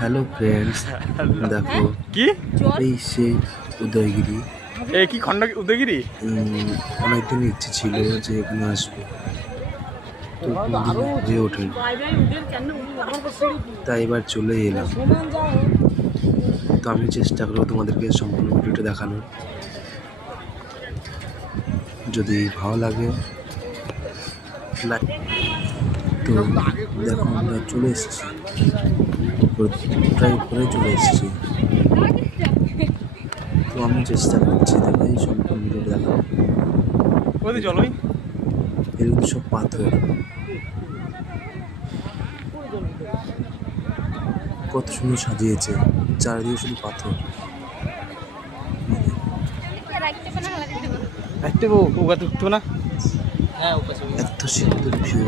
Hello friends, দেখো কি এই সেই উদয়গিরি। এ কি খন্ড উদয়গিরি? অনেকদিন ইচ্ছে ছিল যে এখানে আসবো, তো কোনোদিন হয়ে ওঠেনি, তাই এবার চলে এলাম। তো আমি চেষ্টা করবো তোমাদেরকে সম্পূর্ণ ভিডিওটা দেখানোর। যদি ভালো লাগে তো দেখো, আমরা চলে এসেছি, প্রায় উপরে চলে এসেছি। তো আমি চেষ্টা করছি তাহলে এই সম্পূর্ণ ভিডিওটা দেখানো। ওই চলোই এরকম সব পাথর, কত সুন্দর সাজিয়েছে, চারিদিকে শুধু পাথর। না এত সুন্দর ভিউ।